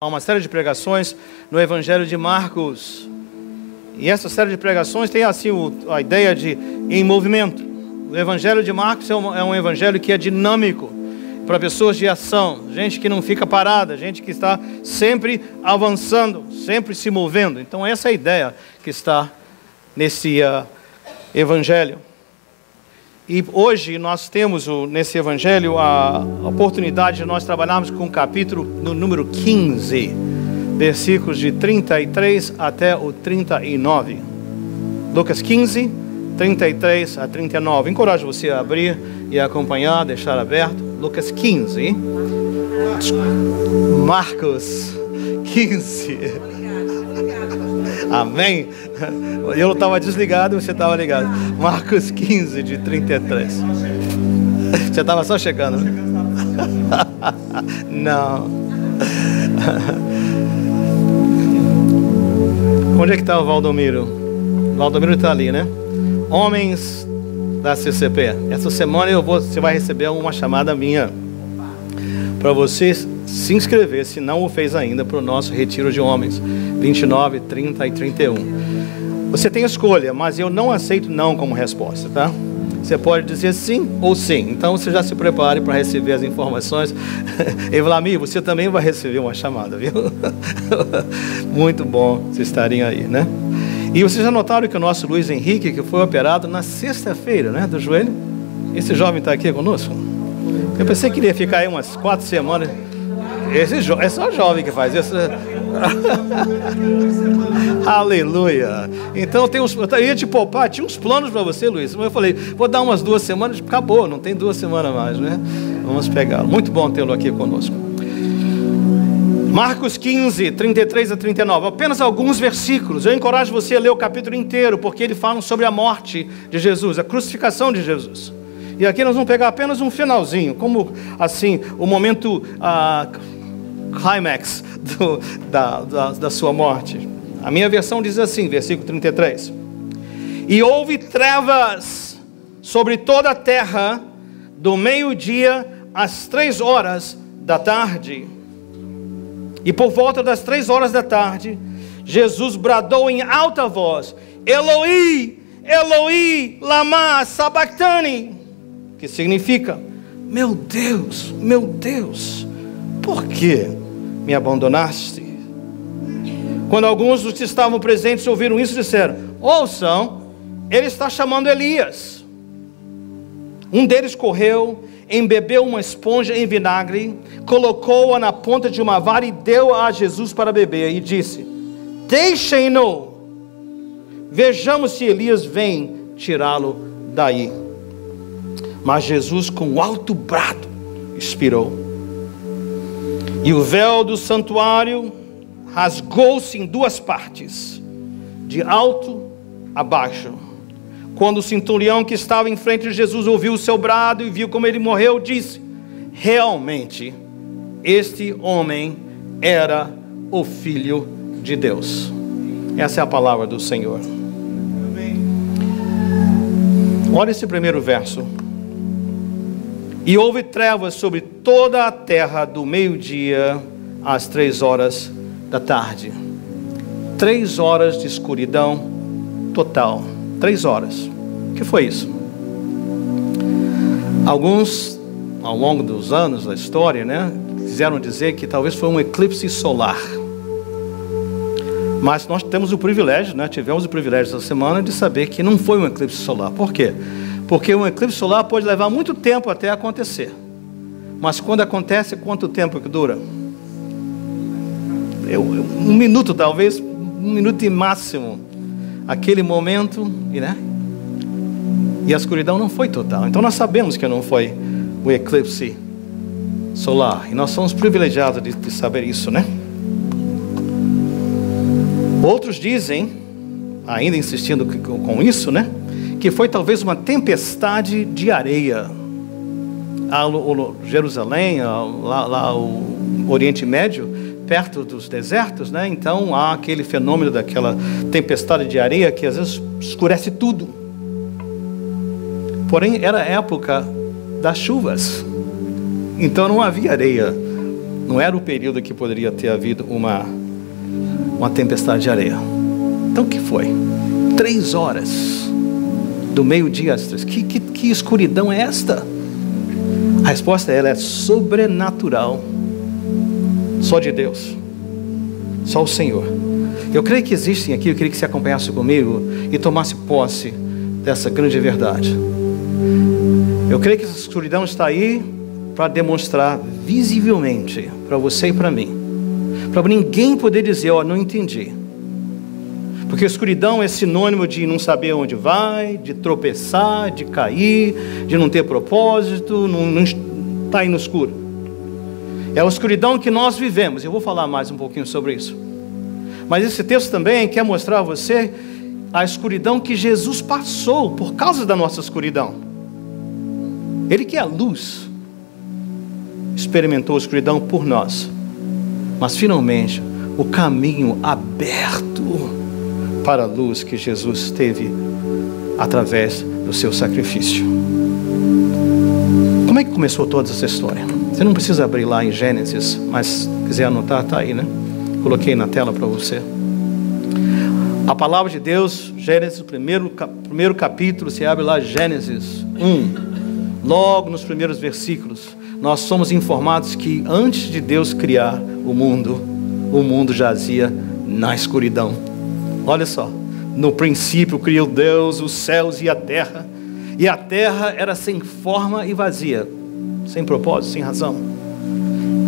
Há uma série de pregações no Evangelho de Marcos. E essa série de pregações tem assim a ideia de em movimento. O Evangelho de Marcos é um evangelho que é dinâmico, para pessoas de ação, gente que não fica parada, gente que está sempre avançando, sempre se movendo. Então essa é a ideia que está nesse evangelho. E hoje nós temos nesse evangelho a oportunidade de nós trabalharmos com o capítulo no número 15, versículos de 33 até o 39. Lucas 15, 33 a 39. Encorajo você a abrir e a acompanhar, deixar aberto. Lucas 15. Marcos 15. Amém? Eu estava desligado, você estava ligado. Marcos 15, de 33. Você estava só chegando, né? Não. Onde é que está o Valdomiro? O Valdomiro está ali, né? Homens da CCP. Essa semana você vai receber uma chamada minha para você se inscrever, se não o fez ainda, para o nosso retiro de homens 29, 30 e 31. Você tem escolha, mas eu não aceito não como resposta, tá? Você pode dizer sim ou sim. Então você já se prepare para receber as informações. Evlamir, você também vai receber uma chamada, viu? Muito bom vocês estarem aí, né? E vocês já notaram que o nosso Luiz Henrique, que foi operado na sexta-feira, né, do joelho, esse jovem está aqui conosco. Eu pensei que ele ia ficar aí umas 4 semanas. É só jovem que faz isso. Aleluia. Então eu ia te poupar, tinha uns planos para você, Luiz. Mas eu falei, vou dar umas 2 semanas, acabou, não tem 2 semanas mais, né? Vamos pegá-lo. Muito bom tê-lo aqui conosco. Marcos 15, 33 a 39, apenas alguns versículos. Eu encorajo você a ler o capítulo inteiro, porque ele fala sobre a morte de Jesus, a crucificação de Jesus. E aqui nós vamos pegar apenas um finalzinho, como assim, o momento climax da sua morte. A minha versão diz assim, versículo 33. E houve trevas sobre toda a terra, do meio-dia às 3 horas da tarde. E por volta das 3 horas da tarde, Jesus bradou em alta voz: Eloi, Eloi, lama sabachthani, que significa: meu Deus, por que me abandonaste? Quando alguns dos que estavam presentes ouviram isso, disseram: ouçam, ele está chamando Elias. Um deles correu, embebeu uma esponja em vinagre, colocou-a na ponta de uma vara e deu a Jesus para beber, e disse: deixem-no, vejamos se Elias vem tirá-lo daí. Mas Jesus, com alto brado, expirou. E o véu do santuário rasgou-se em 2 partes, de alto a baixo. Quando o centurião que estava em frente de Jesus ouviu o seu brado e viu como ele morreu, disse: realmente, este homem era o Filho de Deus. Essa é a palavra do Senhor. Olha esse primeiro verso. E houve trevas sobre toda a terra, do meio-dia às 3 horas da tarde. 3 horas de escuridão total. 3 horas. O que foi isso? Alguns, ao longo dos anos da história, né, quiseram dizer que talvez foi um eclipse solar. Mas nós temos o privilégio, né, tivemos o privilégio essa semana de saber que não foi um eclipse solar. Por quê? Porque um eclipse solar pode levar muito tempo até acontecer. Mas quando acontece, quanto tempo que dura? 1 minuto talvez, 1 minuto e máximo. Aquele momento, né? E a escuridão não foi total. Então nós sabemos que não foi o eclipse solar. E nós somos privilegiados de saber isso, né? Outros dizem, ainda insistindo com isso, né, que foi talvez uma tempestade de areia. Jerusalém, lá o Oriente Médio, perto dos desertos, né? Então há aquele fenômeno daquela tempestade de areia que às vezes escurece tudo. Porém, era a época das chuvas, então não havia areia não era o período que poderia ter havido uma tempestade de areia. Então o que foi? 3 horas, do meio-dia às 3. Que escuridão é esta? A resposta ela é sobrenatural. Só de Deus. Só o Senhor. Eu creio que existem aqui, eu queria que você acompanhasse comigo e tomasse posse dessa grande verdade. Eu creio que essa escuridão está aí para demonstrar visivelmente para você e para mim, para ninguém poder dizer, ó, não entendi. Porque a escuridão é sinônimo de não saber onde vai, de tropeçar, de cair, de não ter propósito, não estar aí no escuro. É a escuridão que nós vivemos. Eu vou falar mais um pouquinho sobre isso. Mas esse texto também quer mostrar a você a escuridão que Jesus passou por causa da nossa escuridão. Ele que é a luz, experimentou a escuridão por nós. Mas finalmente, o caminho aberto para a luz que Jesus teve através do seu sacrifício. Como é que começou toda essa história? Você não precisa abrir lá em Gênesis, mas se quiser anotar, está aí, né? Coloquei na tela para você. A palavra de Deus, Gênesis, primeiro capítulo, se abre lá, Gênesis 1. Logo nos primeiros versículos, nós somos informados que antes de Deus criar o mundo jazia na escuridão. Olha só, no princípio criou Deus os céus e a terra era sem forma e vazia, sem propósito, sem razão.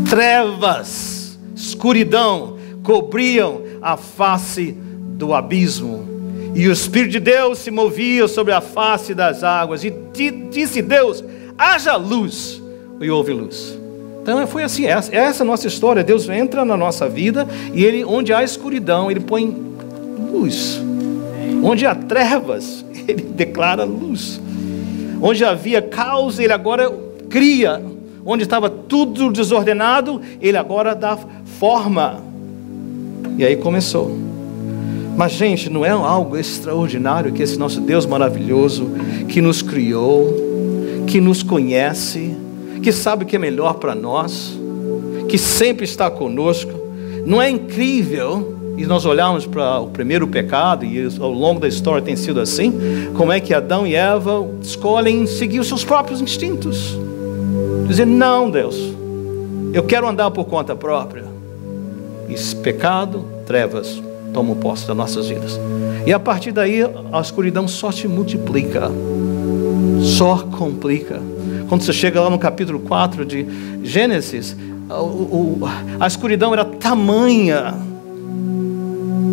Trevas, escuridão, cobriam a face do abismo, e o Espírito de Deus se movia sobre a face das águas, e disse Deus, haja luz, e houve luz. Então foi assim, essa é a nossa história. Deus entra na nossa vida, e Ele, onde há escuridão, Ele põe luz. Onde há trevas, Ele declara luz. Onde havia caos, Ele agora cria. Onde estava tudo desordenado, Ele agora dá forma. E aí começou. Mas gente, não é algo extraordinário que esse nosso Deus maravilhoso, que nos criou, que nos conhece, que sabe o que é melhor para nós, que sempre está conosco? Não é incrível? E nós olhamos para o primeiro pecado, e ao longo da história tem sido assim, como é que Adão e Eva escolhem seguir os seus próprios instintos, dizer, não Deus, eu quero andar por conta própria. Esse pecado, trevas, tomam posse das nossas vidas. E a partir daí, a escuridão só se multiplica, só complica. Quando você chega lá no capítulo 4 de Gênesis, a escuridão era tamanha,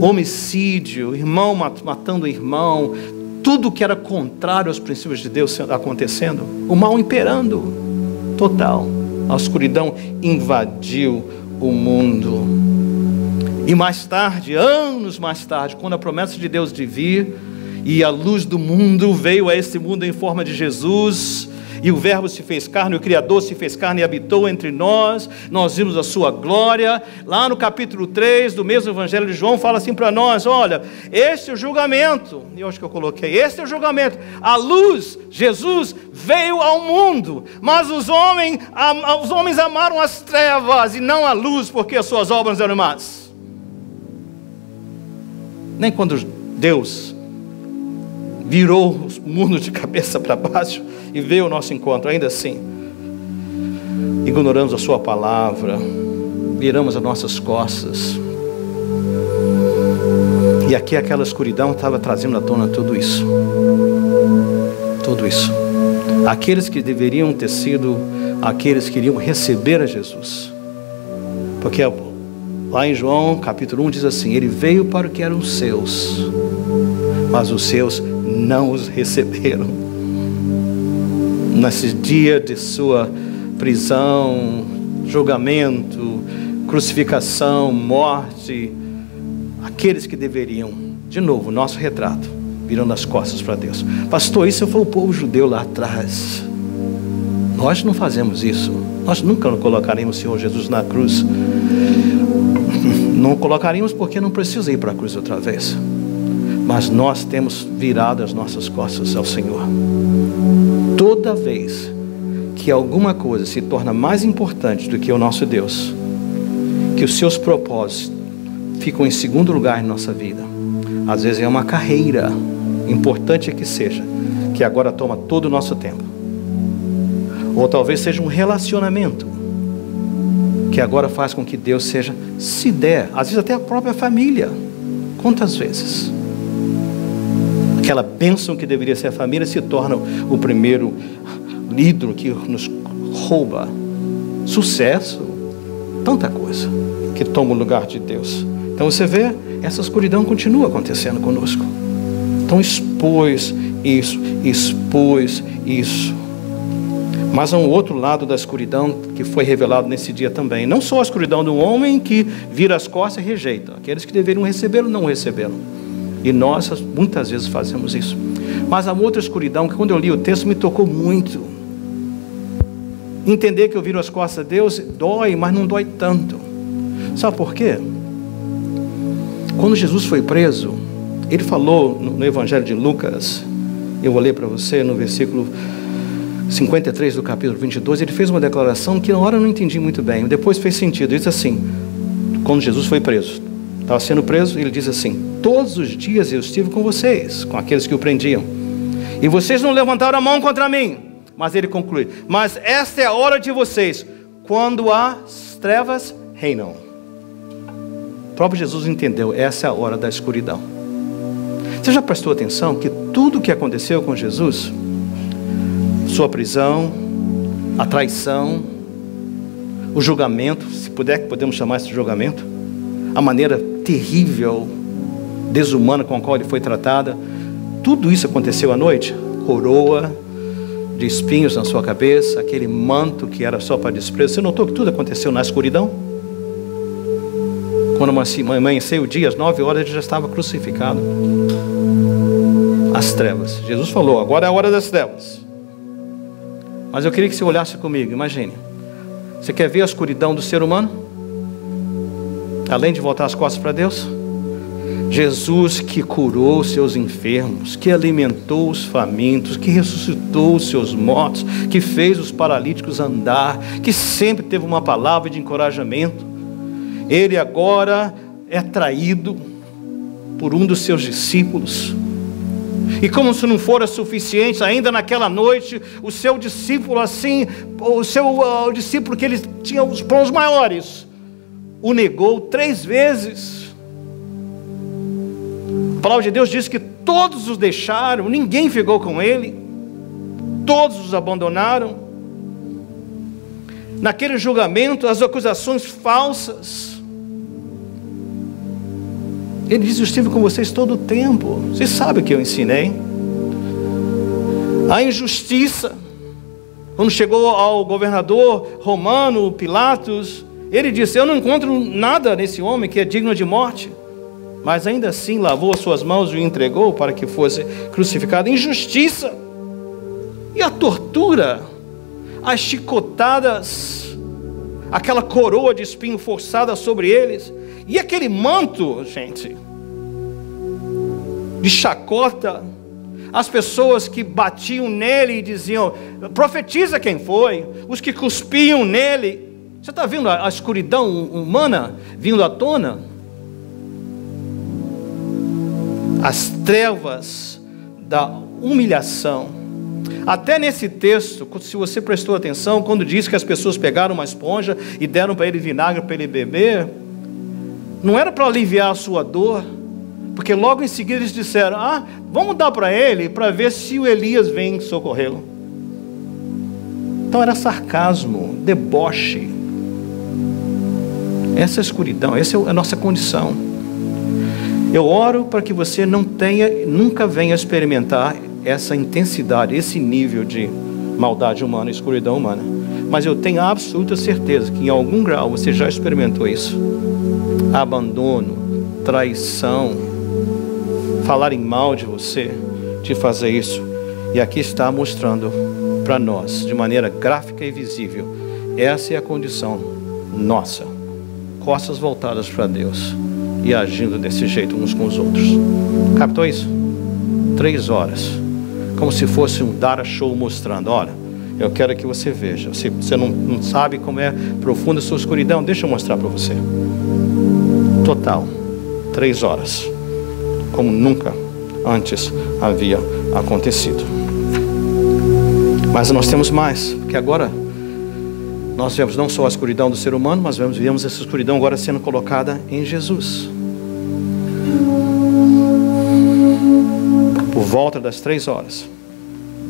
homicídio, irmão matando irmão, tudo que era contrário aos princípios de Deus acontecendo, o mal imperando, total. A escuridão invadiu o mundo. E mais tarde, anos mais tarde, quando a promessa de Deus de vir, e a luz do mundo veio a esse mundo em forma de Jesus, e o Verbo se fez carne, o Criador se fez carne e habitou entre nós, nós vimos a sua glória. Lá no capítulo 3 do mesmo Evangelho de João, fala assim para nós, olha, este é o julgamento, e eu acho que eu coloquei, este é o julgamento, a luz, Jesus veio ao mundo, mas os homens amaram as trevas e não a luz, porque as suas obras eram más. Nem quando Deus virou o mundo de cabeça para baixo e veio ao nosso encontro, ainda assim, ignoramos a sua palavra, viramos as nossas costas. E aqui aquela escuridão estava trazendo à tona tudo isso. Tudo isso. Aqueles que deveriam ter sido aqueles que iriam receber a Jesus. Porque lá em João capítulo 1 diz assim, ele veio para o que eram os seus, mas os seus não os receberam. Nesse dia de sua prisão, julgamento, crucificação, morte, aqueles que deveriam, de novo, nosso retrato, virando as costas para Deus. Pastor, isso foi o povo judeu lá atrás. Nós não fazemos isso. Nós nunca colocaremos o Senhor Jesus na cruz. Não colocaríamos porque não precisa ir para a cruz outra vez. Mas nós temos virado as nossas costas ao Senhor. Toda vez que alguma coisa se torna mais importante do que o nosso Deus, que os seus propósitos ficam em segundo lugar em nossa vida. Às vezes é uma carreira, importante que seja, que agora toma todo o nosso tempo. Ou talvez seja um relacionamento, que agora faz com que Deus seja, se der, às vezes até a própria família. Quantas vezes aquela bênção que deveria ser a família se torna o primeiro ídolo que nos rouba sucesso, tanta coisa que toma o lugar de Deus. Então você vê, essa escuridão continua acontecendo conosco. Então expôs isso. Mas há um outro lado da escuridão que foi revelado nesse dia também. Não só a escuridão do homem que vira as costas e rejeita. Aqueles que deveriam recebê-lo, não receberam. E nós muitas vezes fazemos isso. Mas há uma outra escuridão que quando eu li o texto me tocou muito. Entender que eu viro as costas a Deus dói, mas não dói tanto. Sabe por quê? Quando Jesus foi preso, ele falou no Evangelho de Lucas, eu vou ler para você no versículo 53 do capítulo 22, ele fez uma declaração que na hora eu não entendi muito bem, depois fez sentido. Ele disse assim, quando Jesus foi preso, estava sendo preso, ele diz assim: todos os dias eu estive com vocês, com aqueles que o prendiam, e vocês não levantaram a mão contra mim. Mas ele conclui: mas esta é a hora de vocês, quando as trevas reinam. O próprio Jesus entendeu, essa é a hora da escuridão. Você já prestou atenção que tudo o que aconteceu com Jesus, sua prisão, a traição, o julgamento, se puder, podemos chamar isso de julgamento, a maneira terrível, desumana com a qual ele foi tratado, tudo isso aconteceu à noite? Coroa de espinhos na sua cabeça, aquele manto que era só para desprezo. Você notou que tudo aconteceu na escuridão? Quando amanheceu o dia, às 9 horas, ele já estava crucificado. As trevas. Jesus falou, agora é a hora das trevas. Mas eu queria que você olhasse comigo, imagine. Você quer ver a escuridão do ser humano? Além de voltar as costas para Deus? Jesus que curou os seus enfermos, que alimentou os famintos, que ressuscitou os seus mortos, que fez os paralíticos andar, que sempre teve uma palavra de encorajamento. Ele agora é traído por um dos seus discípulos. E como se não fora suficiente, ainda naquela noite, o seu discípulo assim, o discípulo que ele tinha os planos maiores, o negou 3 vezes. A palavra de Deus diz que todos os deixaram, ninguém ficou com ele, todos os abandonaram. Naquele julgamento, as acusações falsas. Ele diz: eu estive com vocês todo o tempo, vocês sabem o que eu ensinei. A injustiça, quando chegou ao governador romano, Pilatos, ele disse: eu não encontro nada nesse homem que é digno de morte. Mas ainda assim lavou as suas mãos e o entregou para que fosse crucificado. Injustiça. E a tortura, as chicotadas, aquela coroa de espinho forçada sobre eles, e aquele manto, gente, de chacota, as pessoas que batiam nele e diziam: profetiza quem foi, os que cuspiam nele. Você está vendo a escuridão humana vindo à tona? As trevas da humilhação. Até nesse texto, se você prestou atenção, quando diz que as pessoas pegaram uma esponja e deram para ele vinagre para ele beber, não era para aliviar a sua dor, porque logo em seguida eles disseram: vamos dar para ele, para ver se o Elias vem socorrê-lo. Então era sarcasmo, deboche. Essa é a escuridão, essa é a nossa condição. Eu oro para que você nunca venha experimentar essa intensidade, esse nível de maldade humana, escuridão humana. Mas eu tenho absoluta certeza que em algum grau você já experimentou isso. Abandono, traição, falarem mal de você, de fazer isso. E aqui está mostrando para nós, de maneira gráfica e visível, essa é a condição nossa. Costas voltadas para Deus e agindo desse jeito uns com os outros. Captou isso? 3 horas. Como se fosse um Dara Show mostrando: olha, Eu quero que você veja. Se você não sabe como é profunda a sua escuridão, deixa eu mostrar para você. Total, 3 horas, como nunca antes havia acontecido. Mas nós temos mais, porque agora nós vemos não só a escuridão do ser humano, mas vemos essa escuridão agora sendo colocada em Jesus. Por volta das 3 horas,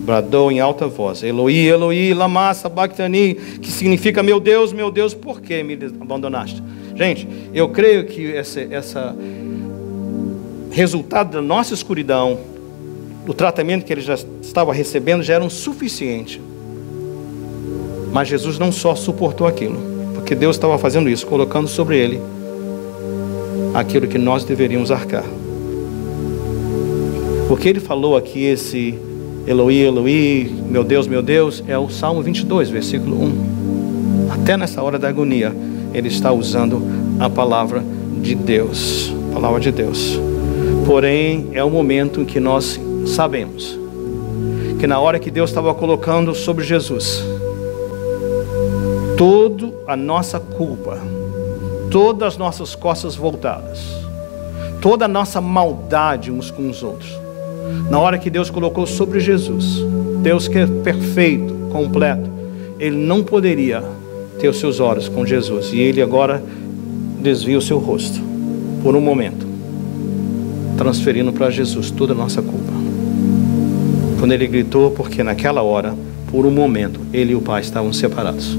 bradou em alta voz: Eloi, Eloi, lama sabachthani, que significa: meu Deus, por que me abandonaste? Gente, eu creio que esse resultado da nossa escuridão, o tratamento que ele já estava recebendo, já era suficiente. Mas Jesus não só suportou aquilo, porque Deus estava fazendo isso, colocando sobre ele aquilo que nós deveríamos arcar. Porque ele falou aqui, esse Eloi, Eloi, meu Deus, é o Salmo 22, versículo 1. Até nessa hora da agonia, ele está usando a palavra de Deus. Palavra de Deus. Porém, é o momento em que nós sabemos que na hora que Deus estava colocando sobre Jesus toda a nossa culpa, todas as nossas costas voltadas, toda a nossa maldade uns com os outros, na hora que Deus colocou sobre Jesus, Deus que é perfeito, completo, ele não poderia ter os seus olhos com Jesus, e ele agora desvia o seu rosto por um momento, transferindo para Jesus toda a nossa culpa. Quando ele gritou, porque naquela hora, por um momento, ele e o Pai estavam separados.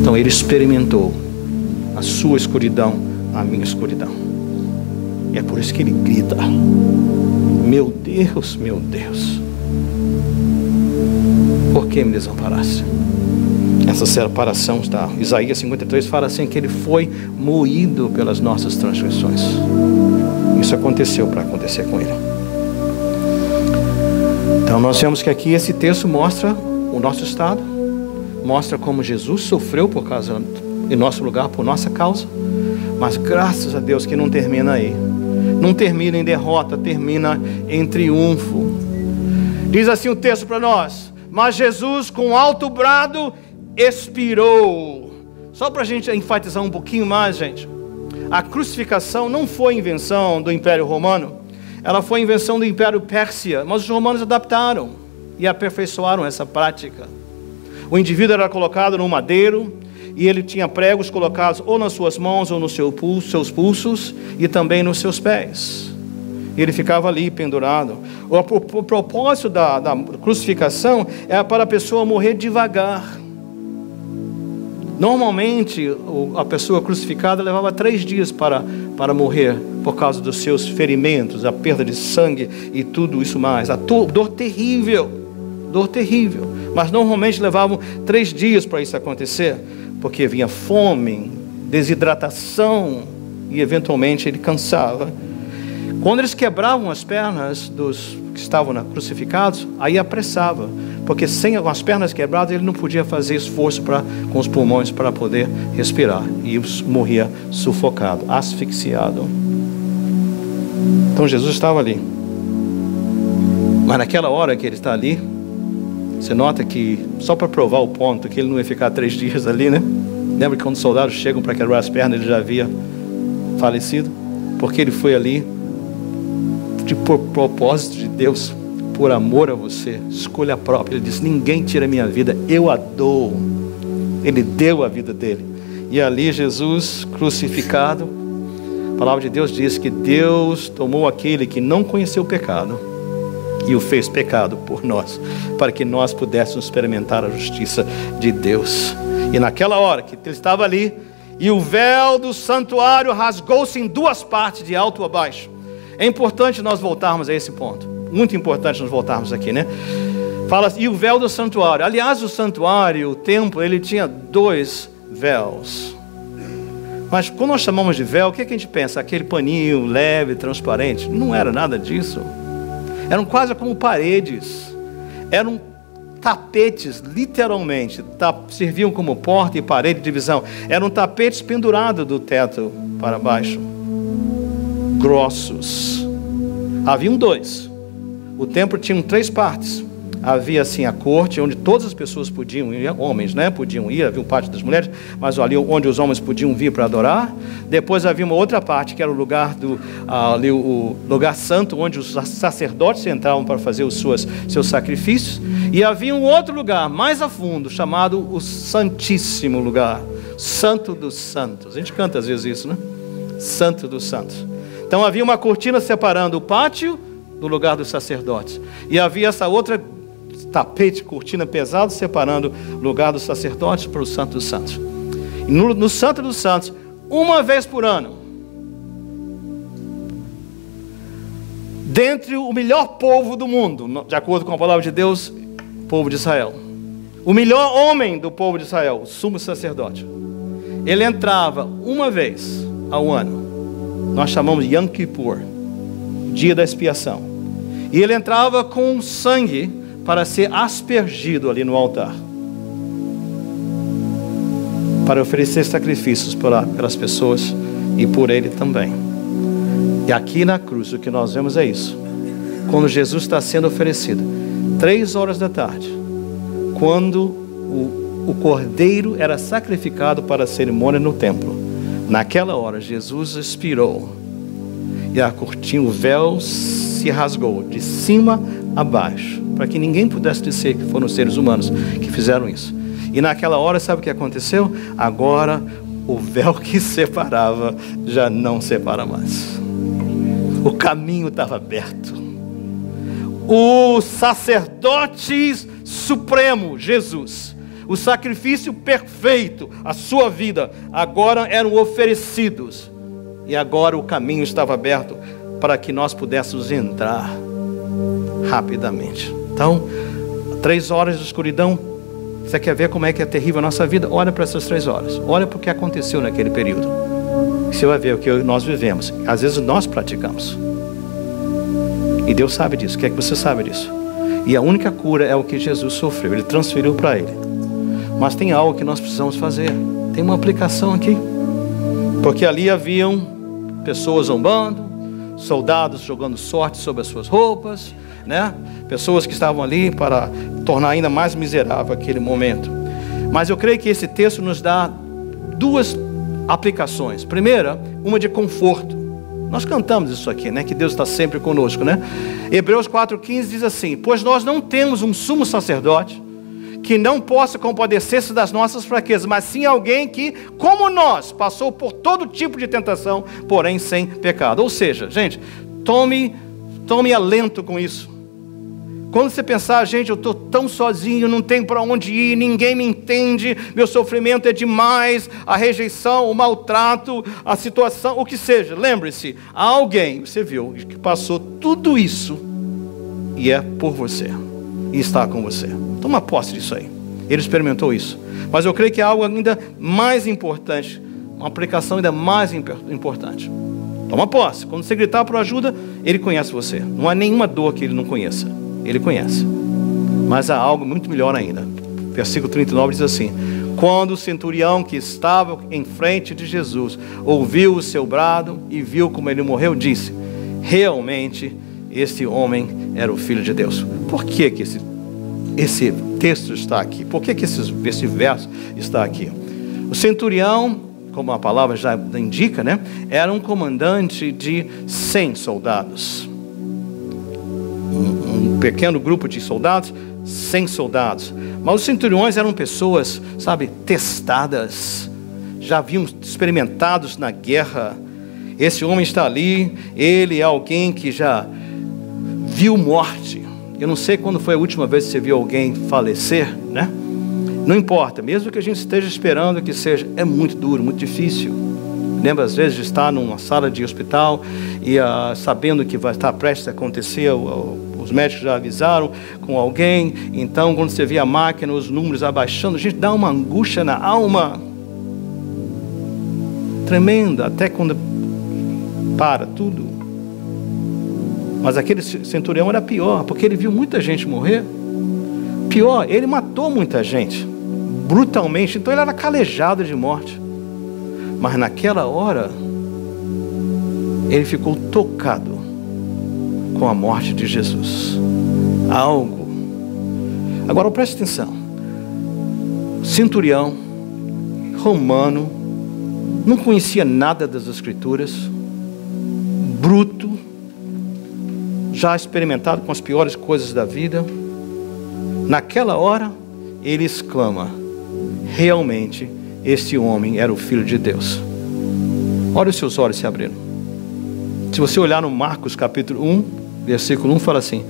Então ele experimentou a sua escuridão, a minha escuridão. E é por isso que ele grita: meu Deus, por que me desamparaste? Essa separação está, Isaías 53 fala assim, que ele foi moído pelas nossas transgressões. Isso aconteceu para acontecer com ele. Então nós vemos que aqui esse texto mostra o nosso estado, mostra como Jesus sofreu por causa, em nosso lugar, por nossa causa. Mas graças a Deus que não termina aí, não termina em derrota, termina em triunfo. Diz assim o texto para nós: mas Jesus com alto brado expirou. Só para a gente enfatizar um pouquinho mais, gente, a crucificação não foi invenção do Império Romano, ela foi invenção do Império Pérsia, mas os romanos adaptaram e aperfeiçoaram essa prática. O indivíduo era colocado no madeiro e ele tinha pregos colocados ou nas suas mãos ou nos seus pulsos e também nos seus pés. E ele ficava ali pendurado. O propósito da crucificação é para a pessoa morrer devagar. Normalmente, a pessoa crucificada levava 3 dias para morrer, por causa dos seus ferimentos, a perda de sangue e tudo isso mais. A dor terrível, mas normalmente levavam 3 dias para isso acontecer, porque vinha fome, desidratação e eventualmente ele cansava. Quando eles quebravam as pernas dos que estavam crucificados, aí apressava, porque sem as pernas quebradas ele não podia fazer esforço com os pulmões para poder respirar, e morria sufocado, asfixiado. Então Jesus estava ali, mas naquela hora que ele está ali, você nota que, só para provar o ponto, que ele não ia ficar 3 dias ali, né? Lembra que quando os soldados chegam para quebrar as pernas, ele já havia falecido? Porque ele foi ali de propósito de Deus, por amor a você, escolha própria. Ele disse: ninguém tira a minha vida, eu a dou. Ele deu a vida dele. E ali Jesus crucificado, a palavra de Deus diz que Deus tomou aquele que não conheceu o pecado e o fez pecado por nós, para que nós pudéssemos experimentar a justiça de Deus. E naquela hora que ele estava ali, e o véu do santuário rasgou-se em 2 partes, de alto a baixo. É importante nós voltarmos a esse ponto, muito importante nós voltarmos aqui, né? Fala assim, e o véu do santuário. Aliás, o santuário, o templo, ele tinha 2 véus. Mas quando nós chamamos de véu, o que a gente pensa? Aquele paninho leve, transparente? Não era nada disso. Eram quase como paredes. Eram tapetes, literalmente. Serviam como porta e parede de divisão. Eram tapetes pendurados do teto para baixo, grossos. Haviam 2. O templo tinha 3 partes. havia assim a corte, onde todas as pessoas podiam ir, homens, né, podiam ir, havia um pátio das mulheres, mas ali onde os homens podiam vir para adorar. Depois havia uma outra parte, que era o lugar o lugar santo, onde os sacerdotes entravam para fazer os seus sacrifícios. E havia um outro lugar, mais a fundo, chamado o Santíssimo Lugar, Santo dos Santos. A gente canta às vezes isso, né? Santo dos Santos. Então havia uma cortina separando o pátio do lugar dos sacerdotes. E havia essa outra tapete, cortina pesado, separando o lugar dos sacerdotes para o Santo dos Santos. E no Santo dos Santos, uma vez por ano, dentre o melhor povo do mundo, de acordo com a palavra de Deus, o povo de Israel, o melhor homem do povo de Israel, o sumo sacerdote, ele entrava uma vez ao ano. Nós chamamos de Yom Kippur, dia da expiação. E ele entrava com sangue para ser aspergido ali no altar, para oferecer sacrifícios pelas pessoas e por ele também. E aqui na cruz o que nós vemos é isso. Quando Jesus está sendo oferecido, 3 da tarde, quando o cordeiro era sacrificado para a cerimônia no templo, naquela hora Jesus expirou e a cortina, o véu se rasgou de cima a baixo, para que ninguém pudesse dizer que foram os seres humanos que fizeram isso. E naquela hora, sabe o que aconteceu? Agora o véu que separava já não separa mais. O caminho estava aberto. O sacerdote supremo, Jesus, o sacrifício perfeito, a sua vida, agora eram oferecidos. E agora o caminho estava aberto para que nós pudéssemos entrar rapidamente. Então, 3 horas de escuridão. Você quer ver como é que é terrível a nossa vida? Olha para essas 3 horas. Olha para o que aconteceu naquele período. Você vai ver o que nós vivemos. Às vezes nós praticamos. E Deus sabe disso. Quer que você saiba disso. E a única cura é o que Jesus sofreu. Ele transferiu para ele. Mas tem algo que nós precisamos fazer. Tem uma aplicação aqui. Porque ali haviam pessoas zombando, soldados jogando sorte sobre as suas roupas, né? Pessoas que estavam ali para tornar ainda mais miserável aquele momento. Mas eu creio que esse texto nos dá 2 aplicações. Primeira, uma de conforto. Nós cantamos isso aqui, né? Que Deus está sempre conosco, né? Hebreus 4,15 diz assim: pois nós não temos um sumo sacerdote que não possa compadecer-se das nossas fraquezas, mas sim alguém que, como nós, passou por todo tipo de tentação, porém sem pecado. Ou seja, gente, tome alento com isso. Quando você pensar, gente, eu estou tão sozinho, não tenho para onde ir, ninguém me entende, meu sofrimento é demais, a rejeição, o maltrato, a situação, o que seja, lembre-se, há alguém, você viu, que passou tudo isso e é por você, e está com você. Toma posse disso aí. Ele experimentou isso. Mas eu creio que há algo ainda mais importante, uma aplicação ainda mais importante. Toma posse. Quando você gritar por ajuda, Ele conhece você. Não há nenhuma dor que Ele não conheça. Ele conhece. Mas há algo muito melhor ainda. Versículo 39 diz assim: quando o centurião que estava em frente de Jesus ouviu o seu brado e viu como ele morreu, disse: realmente este homem era o Filho de Deus. Por que esse texto está aqui? Por que esse verso está aqui? O centurião, como a palavra já indica, né, era um comandante de 100 soldados. Um pequeno grupo de soldados, 100 soldados. Mas os centuriões eram pessoas, sabe, testadas, já haviam experimentados na guerra. Esse homem está ali, ele é alguém que já viu morte. Eu não sei quando foi a última vez que você viu alguém falecer, né? Não importa, mesmo que a gente esteja esperando que seja, é muito duro, muito difícil. Lembra às vezes de estar numa sala de hospital e sabendo que vai estar prestes a acontecer, os médicos já avisaram com alguém, então quando você vê a máquina, os números abaixando, a gente dá uma angústia na alma tremenda, até quando para tudo. Mas aquele centurião era pior, porque ele viu muita gente morrer. Pior, ele matou muita gente, brutalmente, então ele era calejado de morte. Mas naquela hora, ele ficou tocado com a morte de Jesus. Algo Agora preste atenção. Centurião, romano, não conhecia nada das Escrituras, bruto, já experimentado com as piores coisas da vida. Naquela hora, ele exclama: realmente, este homem era o Filho de Deus. Olha os seus olhos se abrindo. Se você olhar no Marcos capítulo 1, versículo 1, fala assim: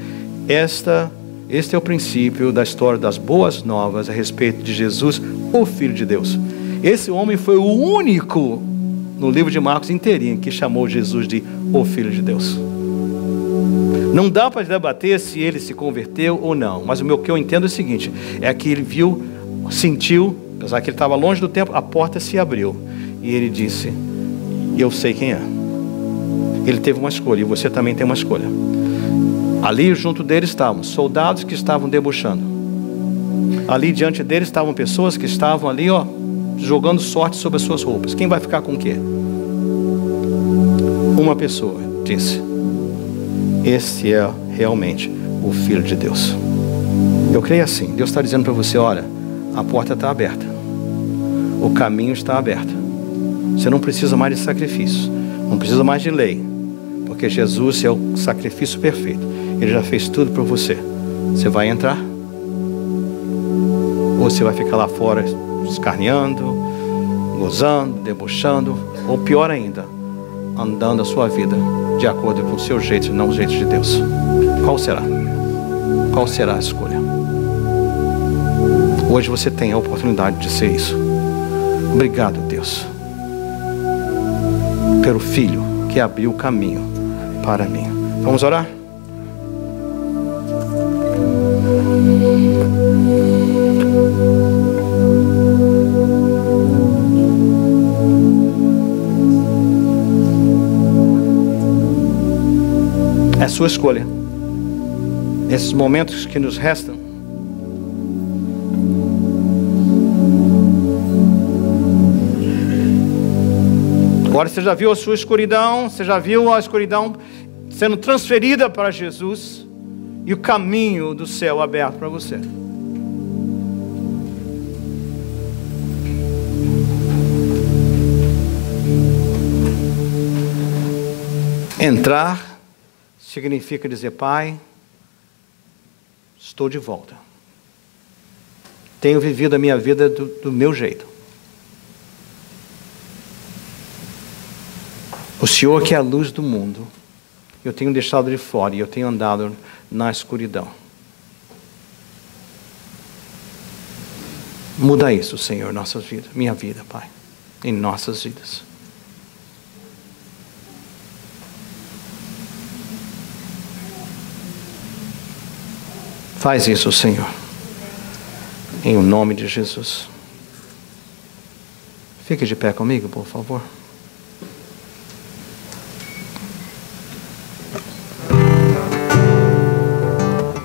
este é o princípio da história das boas novas a respeito de Jesus, o Filho de Deus. Esse homem foi o único no livro de Marcos inteirinho que chamou Jesus de o Filho de Deus. Não dá para debater se ele se converteu ou não, mas o que eu entendo é o seguinte: é que ele viu, sentiu, apesar que ele estava longe do templo, a porta se abriu e ele disse: eu sei quem é. Ele teve uma escolha, e você também tem uma escolha. Ali junto dele estavam soldados que estavam debochando. Ali diante dele estavam pessoas que estavam ali, jogando sorte sobre as suas roupas. Quem vai ficar com o quê? Uma pessoa disse: esse é realmente o Filho de Deus. Eu creio assim. Deus está dizendo para você: olha, a porta está aberta, o caminho está aberto. Você não precisa mais de sacrifício, não precisa mais de lei, porque Jesus é o sacrifício perfeito. Ele já fez tudo por você. Você vai entrar? Ou você vai ficar lá fora escarneando, gozando, debochando, ou pior ainda, andando a sua vida de acordo com o seu jeito e não o jeito de Deus? Qual será? Qual será a escolha? Hoje você tem a oportunidade de ser isso. Obrigado, Deus, pelo Filho que abriu o caminho para mim. Vamos orar? É a sua escolha. Nesses momentos que nos restam, agora você já viu a sua escuridão, você já viu a escuridão sendo transferida para Jesus e o caminho do céu aberto para você. Entrar significa dizer: Pai, estou de volta. Tenho vivido a minha vida do meu jeito. O Senhor que é a luz do mundo, eu tenho deixado de fora e eu tenho andado na escuridão. Muda isso, Senhor, nossas vidas, minha vida, Pai, em nossas vidas. Faz isso, Senhor, em nome de Jesus. Fique de pé comigo, por favor.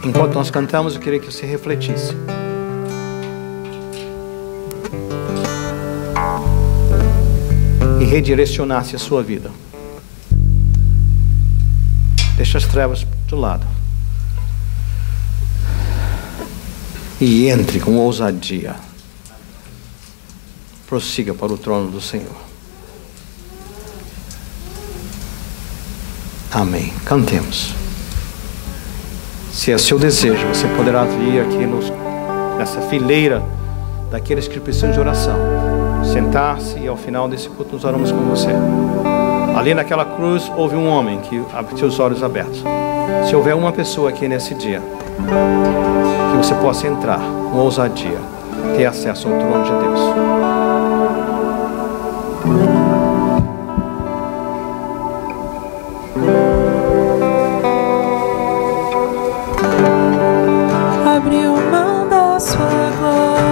Enquanto nós cantamos, eu queria que você refletisse. E redirecionasse a sua vida. Deixa as trevas do lado. E entre com ousadia. Prossiga para o trono do Senhor. Amém. Cantemos. Se é seu desejo, você poderá vir aqui nessa fileira daqueles que precisam de oração. Sentar-se e ao final desse culto nós oramos com você. Ali naquela cruz houve um homem que abriu os olhos abertos. Se houver uma pessoa aqui nesse dia, que você possa entrar com ousadia, ter acesso ao trono de Deus. Abriu mão da sua glória.